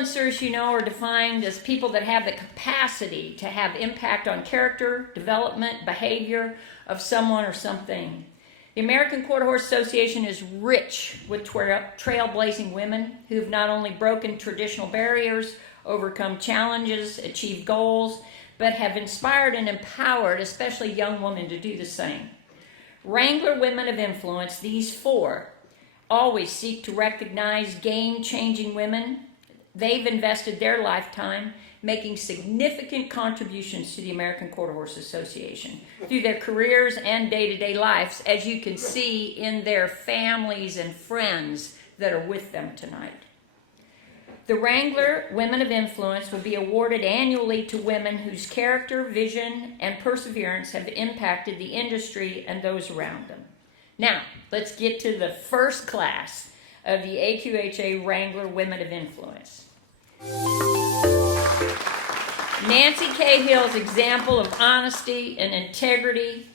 Influencers, are defined as people that have the capacity to have impact on character, development, behavior of someone or something. The American Quarter Horse Association is rich with trailblazing women who have not only broken traditional barriers, overcome challenges, achieved goals, but have inspired and empowered especially young women to do the same. Wrangler Women of Influence, these four, always seek to recognize game-changing women. They've invested their lifetime making significant contributions to the American Quarter Horse Association through their careers and day-to-day lives, as you can see in their families and friends that are with them tonight. The Wrangler Women of Influence will be awarded annually to women whose character, vision, and perseverance have impacted the industry and those around them. Now, let's get to the first class of the AQHA Wrangler Women of Influence. Nancy Kahill's example of honesty and integrity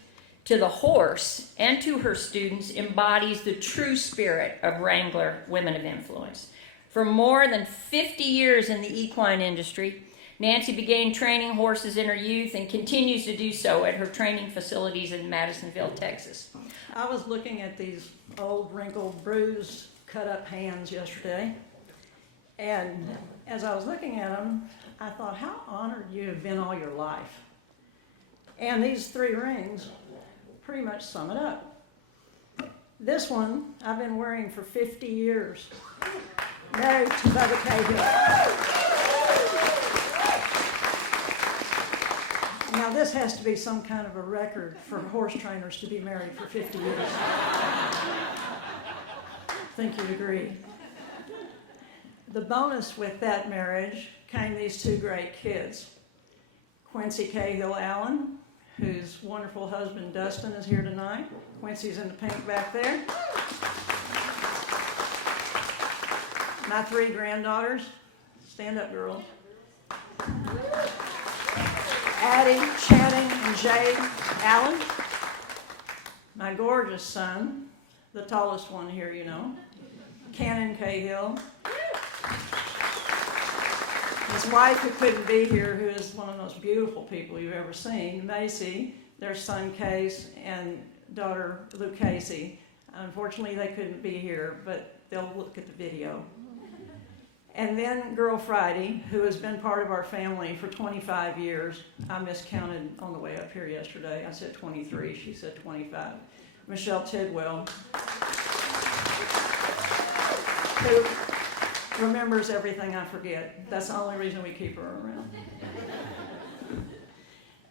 to the horse and to her students embodies the true spirit of Wrangler Women of Influence. For more than 50 years in the equine industry, Nancy began training horses in her youth and continues to do so at her training facilities in Madisonville, Texas. I was looking at these old, wrinkled, bruised, cut-up hands yesterday, and as I was looking at them, I thought, how honored you have been all your life. And these 3 rings pretty much sum it up. This one I've been wearing for 50 years, married to Bubba Kahill. Now this has to be some kind of a record for horse trainers to be married for 50 years. I think you'd agree. The bonus with that marriage came these 2 great kids. Quincy Kahill Allen, whose wonderful husband Dustin is here tonight. Quincy's in the pink back there. My 3 granddaughters, stand up girls. Addie, Channing, and Jade Allen. My gorgeous son, the tallest one here, Cannon Kahill. His wife, who couldn't be here, who is one of the most beautiful people you've ever seen, Macy, their son Case, and daughter Lou Casey. Unfortunately, they couldn't be here, but they'll look at the video. And then girl Friday, who has been part of our family for 25 years. I miscounted on the way up here yesterday. I said 23, she said 25. Michelle Tidwell, who remembers everything I forget. That's the only reason we keep her around.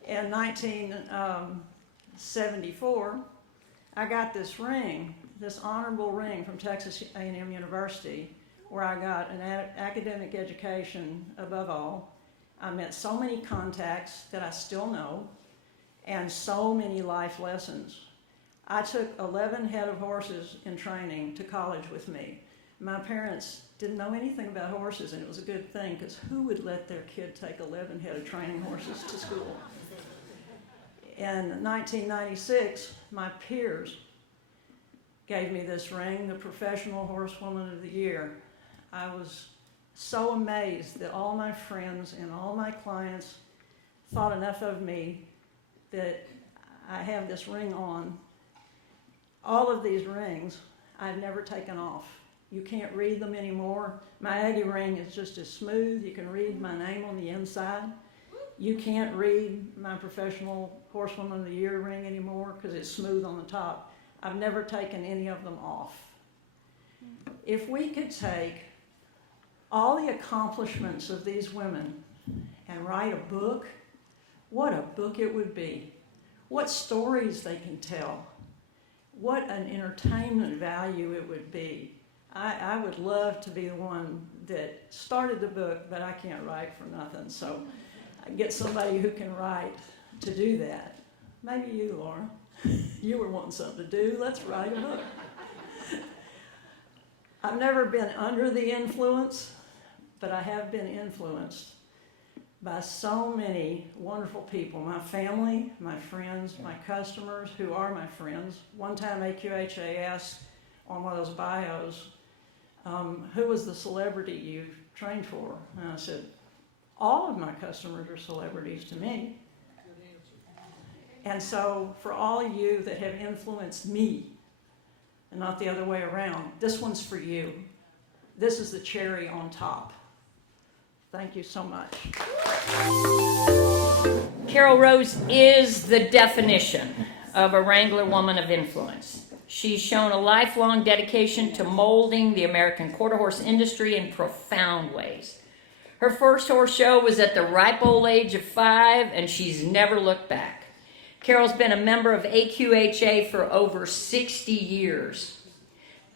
In 1974, I got this ring, this honorable ring from Texas A&M University, where I got an academic education above all. I met so many contacts that I still know, and so many life lessons. I took 11 head of horses in training to college with me. My parents didn't know anything about horses, and it was a good thing, because who would let their kid take 11 head of training horses to school? In 1996, my peers gave me this ring, the Professional Horsewoman of the Year. I was so amazed that all my friends and all my clients thought enough of me that I have this ring on. All of these rings I've never taken off. You can't read them anymore. My Aggie ring is just as smooth. You can read my name on the inside. You can't read my Professional Horsewoman of the Year ring anymore because it's smooth on the top. I've never taken any of them off. If we could take all the accomplishments of these women and write a book, what a book it would be. What stories they can tell. What an entertainment value it would be. I would love to be the one that started the book, but I can't write for nothing, so I get somebody who can write to do that. Maybe you, Laura. You were wanting something to do. Let's write a book. I've never been under the influence, but I have been influenced by so many wonderful people. My family, my friends, my customers who are my friends. One time AQHA asked on one of those bios, who was the celebrity you trained for? And I said, all of my customers are celebrities to me. And so for all of you that have influenced me, and not the other way around, this one's for you. This is the cherry on top. Thank you so much. Carol Rose is the definition of a Wrangler woman of influence. She's shown a lifelong dedication to molding the American quarter horse industry in profound ways. Her first horse show was at the ripe old age of 5, and she's never looked back. Carol's been a member of AQHA for over 60 years.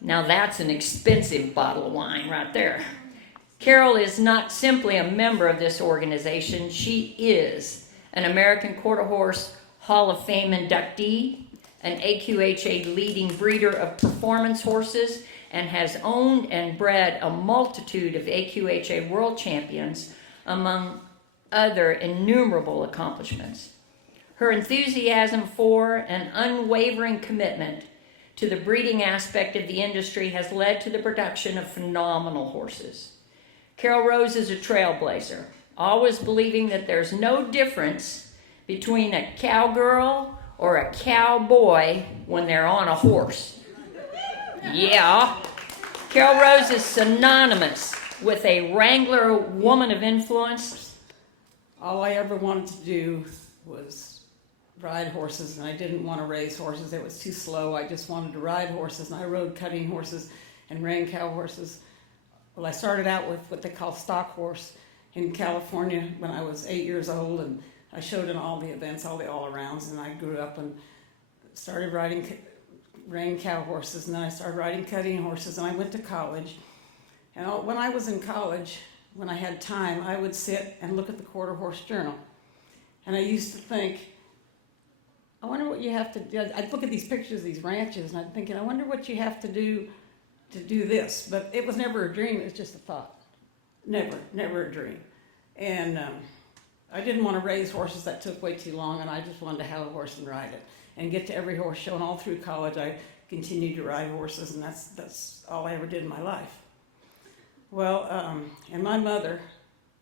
Now that's an expensive bottle of wine right there. Carol is not simply a member of this organization, she is an American Quarter Horse Hall of Fame inductee, an AQHA leading breeder of performance horses, and has owned and bred a multitude of AQHA world champions, among other innumerable accomplishments. Her enthusiasm for and unwavering commitment to the breeding aspect of the industry has led to the production of phenomenal horses. Carol Rose is a trailblazer, always believing that there's no difference between a cowgirl or a cowboy when they're on a horse. Yeah, Carol Rose is synonymous with a Wrangler woman of influence. All I ever wanted to do was ride horses, and I didn't want to raise horses. It was too slow. I just wanted to ride horses, and I rode cutting horses and ran cow horses. Well, I started out with what they call stock horse in California when I was 8 years old, and I showed in all the events, all the all-arounds, and I grew up and started ran cow horses, and then I started riding cutting horses, and I went to college. And when I was in college, when I had time, I would sit and look at the Quarter Horse Journal. And I used to think, I wonder what you have to do. I'd look at these pictures of these ranches, and I'm thinking, I wonder what you have to do this. But it was never a dream, it was just a thought. Never a dream. And I didn't want to raise horses, that took way too long, and I just wanted to have a horse and ride it. And get to every horse show, and all through college I continued to ride horses, and that's all I ever did in my life. Well, and my mother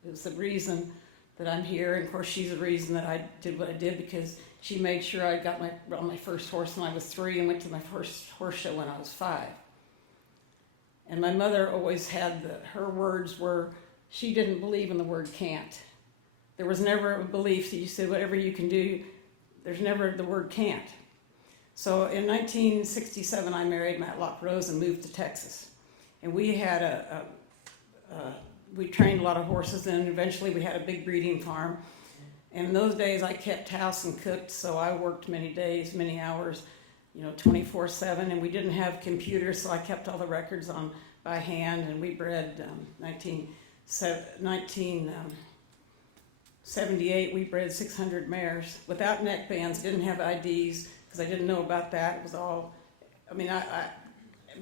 is the reason that I'm here, and of course she's the reason that I did what I did, because she made sure I got on my first horse when I was 3 and went to my first horse show when I was 5. And my mother always had her words were, she didn't believe in the word can't. There was never a belief that you said whatever you can do, there's never the word can't. So in 1967 I married Matlock Rose and moved to Texas. And we had we trained a lot of horses, and eventually we had a big breeding farm. And in those days I kept house and cooked, so I worked many days, many hours, 24/7, and we didn't have computers, so I kept all the records on by hand, and we bred 1978, we bred 600 mares without neck bands, didn't have IDs, because I didn't know about that. It was all, I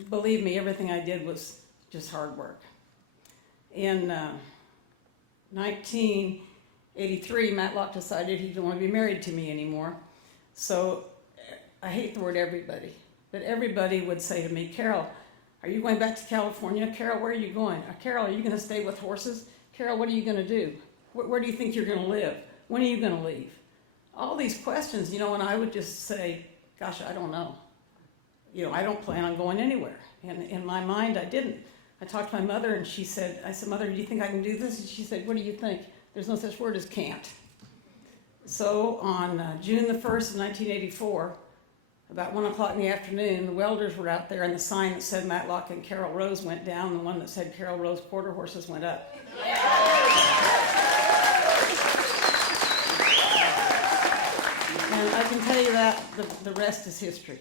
believe me, everything I did was just hard work. In 1983, Matlock decided he didn't want to be married to me anymore. So I hate the word everybody, but everybody would say to me, Carol, are you going back to California? Carol, where are you going? Carol, are you going to stay with horses? Carol, what are you going to do? Where do you think you're going to live? When are you going to leave? All these questions, and I would just say, gosh, I don't know. I don't plan on going anywhere. And in my mind, I didn't. I talked to my mother, and I said, Mother, do you think I can do this? And she said, what do you think? There's no such word as can't. So on June the 1st of 1984, about 1 o'clock in the afternoon, the welders were out there, and the sign that said Matlock and Carol Rose went down, and the one that said Carol Rose Quarter Horses went up. And I can tell you that the rest is history.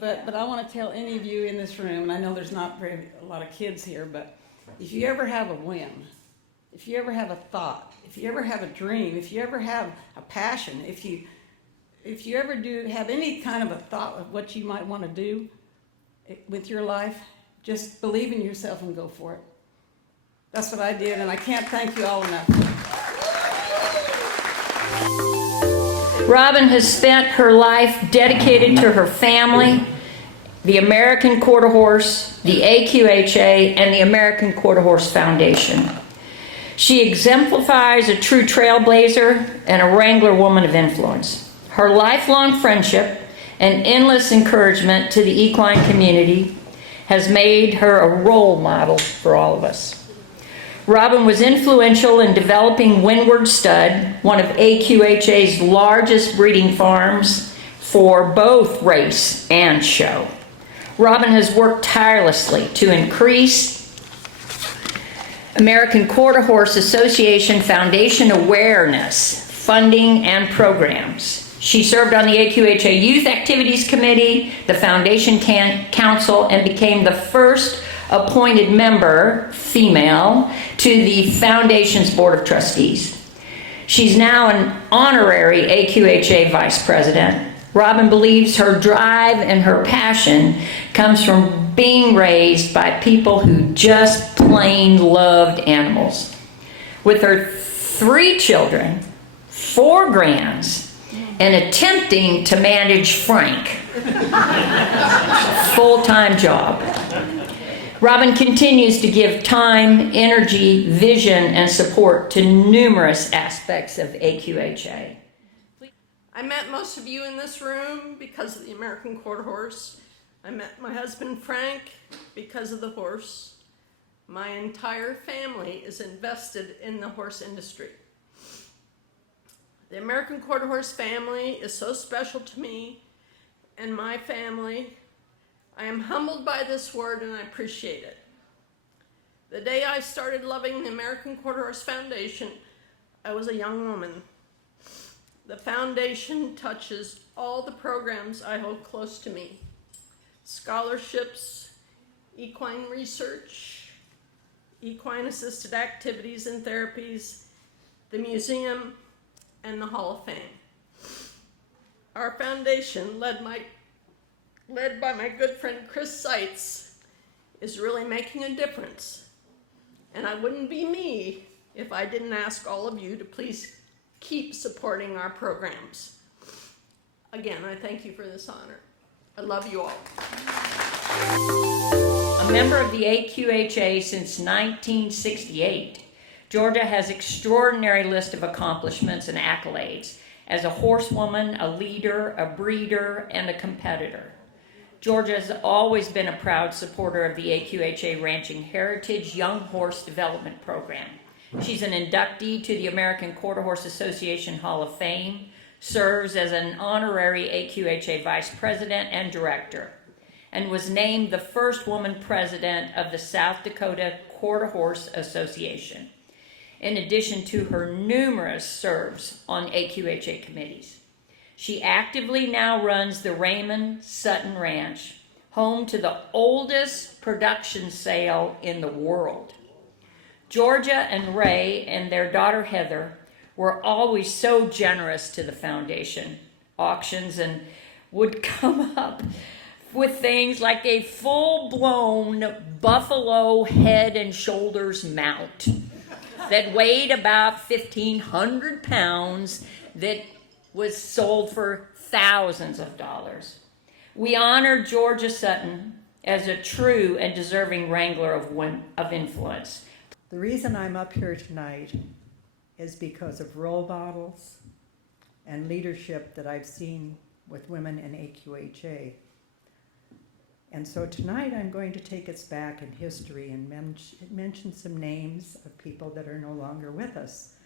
But I want to tell any of you in this room, and I know there's not a lot of kids here, but if you ever have a whim, if you ever have a thought, if you ever have a dream, if you ever have a passion, if you ever have any kind of a thought of what you might want to do with your life, just believe in yourself and go for it. That's what I did, and I can't thank you all enough. Robin has spent her life dedicated to her family the American Quarter Horse, the AQHA, and the American Quarter Horse Foundation. She exemplifies a true trailblazer and a Wrangler woman of influence. Her lifelong friendship and endless encouragement to the equine community has made her a role model for all of us. Robin was influential in developing Windward Stud, one of AQHA's largest breeding farms for both race and show. Robin has worked tirelessly to increase American Quarter Horse Association Foundation awareness, funding, and programs. She served on the AQHA Youth Activities Committee, the Foundation Council, and became the first appointed member, female, to the Foundation's Board of Trustees. She's now an honorary AQHA Vice President. Robin believes her drive and her passion comes from being raised by people who just plain loved animals. With her 3 children, 4 grands, and attempting to manage Frank, full-time job. Robin continues to give time, energy, vision, and support to numerous aspects of AQHA. I met most of you in this room because of the American Quarter Horse. I met my husband Frank because of the horse. My entire family is invested in the horse industry. The American Quarter Horse family is so special to me and my family. I am humbled by this word and I appreciate it. The day I started loving the American Quarter Horse Foundation, I was a young woman. The foundation touches all the programs I hold close to me: scholarships, equine research, equine assisted activities and therapies, the museum, and the Hall of Fame. Our foundation, led by my good friend Chris Seitz, is really making a difference. And I wouldn't be me if I didn't ask all of you to please keep supporting our programs. Again, I thank you for this honor. I love you all. A member of the AQHA since 1968, Georgia has an extraordinary list of accomplishments and accolades as a horsewoman, a leader, a breeder, and a competitor. Georgia has always been a proud supporter of the AQHA Ranching Heritage Young Horse Development Program. She's an inductee to the American Quarter Horse Association Hall of Fame, serves as an honorary AQHA Vice President and Director, and was named the first woman president of the South Dakota Quarter Horse Association, in addition to her numerous serves on AQHA committees. She actively now runs the Raymond Sutton Ranch, home to the oldest production sale in the world. Georgia and Ray and their daughter Heather were always so generous to the foundation auctions and would come up with things like a full-blown buffalo head and shoulders mount that weighed about 1,500 pounds that was sold for thousands of dollars. We honor Georgia Sutton as a true and deserving Wrangler of influence. The reason I'm up here tonight is because of role models and leadership that I've seen with women in AQHA. And so tonight I'm going to take us back in history and mention some names of people that are no longer with us,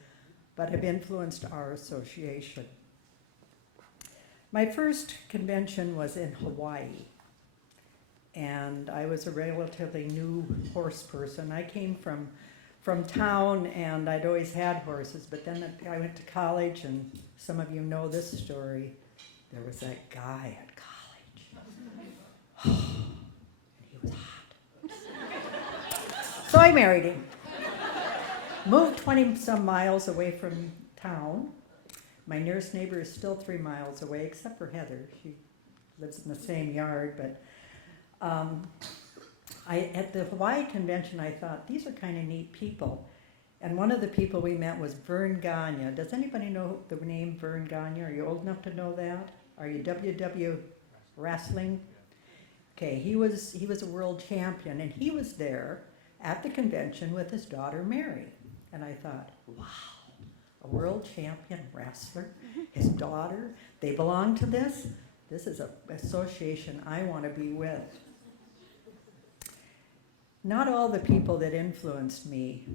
but have influenced our association. My first convention was in Hawaii, and I was a relatively new horse person. I came from town, and I'd always had horses, but then I went to college, and some of you know this story. There was that guy at college. And he was hot. So I married him. Moved 20-some miles away from town. My nearest neighbor is still 3 miles away, except for Heather. She lives in the same yard, but at the Hawaii convention, I thought, these are kind of neat people. And one of the people we met was Vern Gagne. Does anybody know the name Vern Gagne? Are you old enough to know that? Are you WW Wrestling? Okay, he was a world champion, and he was there at the convention with his daughter Mary. And I thought, wow, a world champion wrestler, his daughter, they belong to this? This is an association I want to be with. Not all the people that influenced me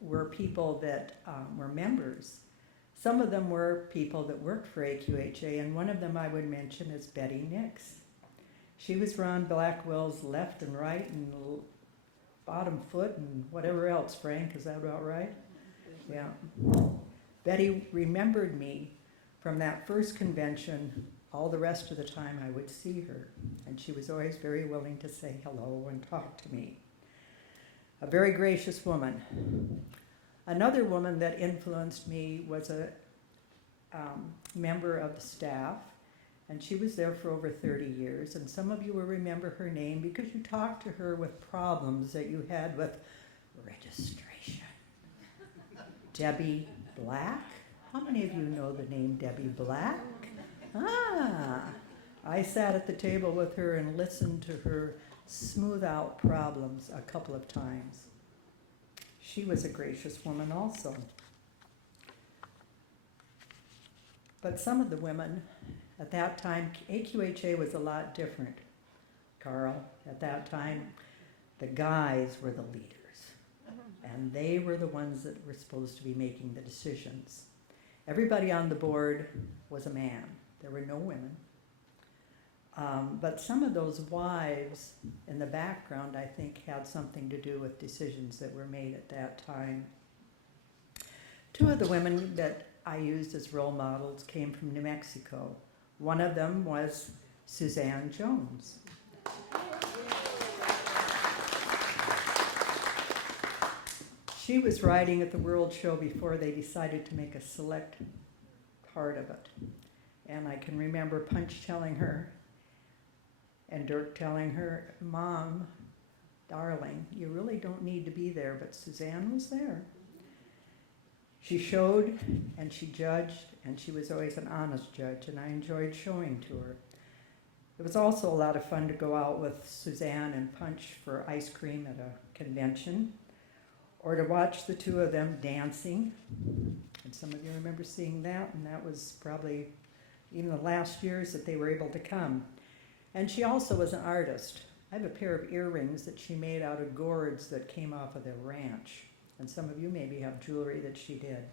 were people that were members. Some of them were people that worked for AQHA, and one of them I would mention is Betty Nix. She was Ron Blackwell's left and right and bottom foot and whatever else. Frank, is that about right? Yeah. Betty remembered me from that first convention. All the rest of the time I would see her, and she was always very willing to say hello and talk to me. A very gracious woman. Another woman that influenced me was a member of the staff, and she was there for over 30 years, and some of you will remember her name because you talked to her with problems that you had with registration. Debbie Black. How many of you know the name Debbie Black? Ah, I sat at the table with her and listened to her smooth out problems a couple of times. She was a gracious woman also. But some of the women at that time, AQHA was a lot different, Carl. At that time, the guys were the leaders, and they were the ones that were supposed to be making the decisions. Everybody on the board was a man. There were no women. But some of those wives in the background, I think, had something to do with decisions that were made at that time. Two of the women that I used as role models came from New Mexico. One of them was Suzanne Jones. She was riding at the World Show before they decided to make a select part of it. And I can remember Punch telling her, and Dirk telling her, Mom, darling, you really don't need to be there, but Suzanne was there. She showed and she judged, and she was always an honest judge, and I enjoyed showing to her. It was also a lot of fun to go out with Suzanne and Punch for ice cream at a convention, or to watch the two of them dancing. And some of you remember seeing that, and that was probably even the last years that they were able to come. And she also was an artist. I have a pair of earrings that she made out of gourds that came off of the ranch. And some of you maybe have jewelry that she did.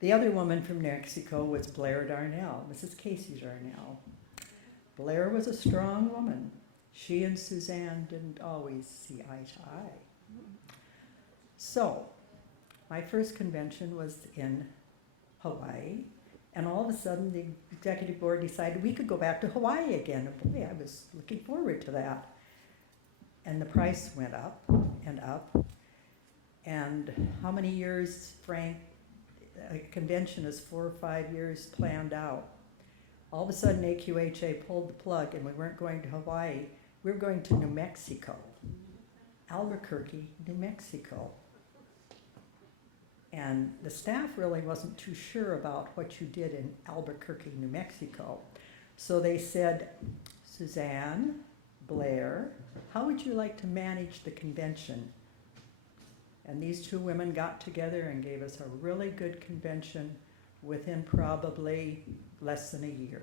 The other woman from Mexico was Blair Darnell, Mrs. Casey Darnell. Blair was a strong woman. She and Suzanne didn't always see eye to eye. So, my first convention was in Hawaii. And all of a sudden, the executive board decided we could go back to Hawaii again. And boy, I was looking forward to that. And the price went up and up. And how many years, Frank? A convention is 4 or 5 years planned out. All of a sudden, AQHA pulled the plug, and we weren't going to Hawaii. We were going to New Mexico, Albuquerque, New Mexico. And the staff really wasn't too sure about what you did in Albuquerque, New Mexico. So they said, Suzanne, Blair, how would you like to manage the convention? And these two women got together and gave us a really good convention within probably less than a year.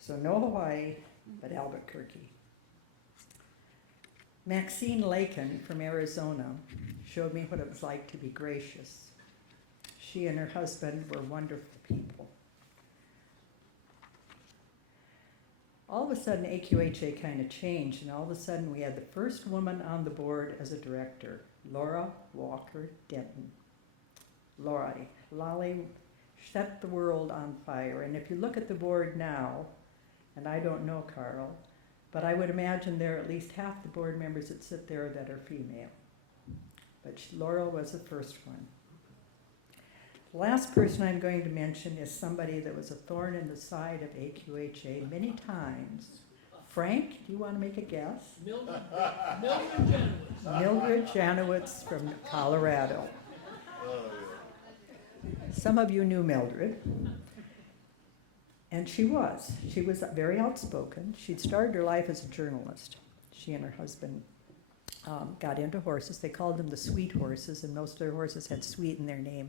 So no Hawaii, but Albuquerque. Maxine Lakin from Arizona showed me what it was like to be gracious. She and her husband were wonderful people. All of a sudden, AQHA kind of changed, and all of a sudden we had the first woman on the board as a director, Laura Walker Denton. Lolly set the world on fire, and if you look at the board now, and I don't know Carl, but I would imagine there are at least half the board members that sit there that are female. But Laura was the first one. The last person I'm going to mention is somebody that was a thorn in the side of AQHA many times. Frank, do you want to make a guess? Mildred Janowitz. Mildred Janowitz from Colorado. Some of you knew Mildred. And she was very outspoken. She'd started her life as a journalist. She and her husband got into horses. They called them the sweet horses, and most of their horses had sweet in their name.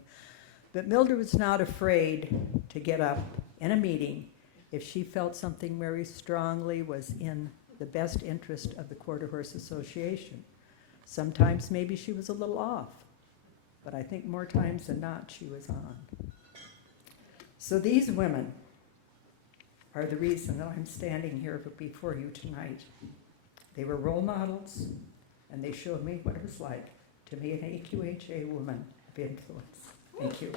But Mildred was not afraid to get up in a meeting if she felt something very strongly was in the best interest of the Quarter Horse Association. Sometimes maybe she was a little off, but I think more times than not she was on. So these women are the reason that I'm standing here before you tonight. They were role models, and they showed me what it was like to be an AQHA woman of influence. Thank you.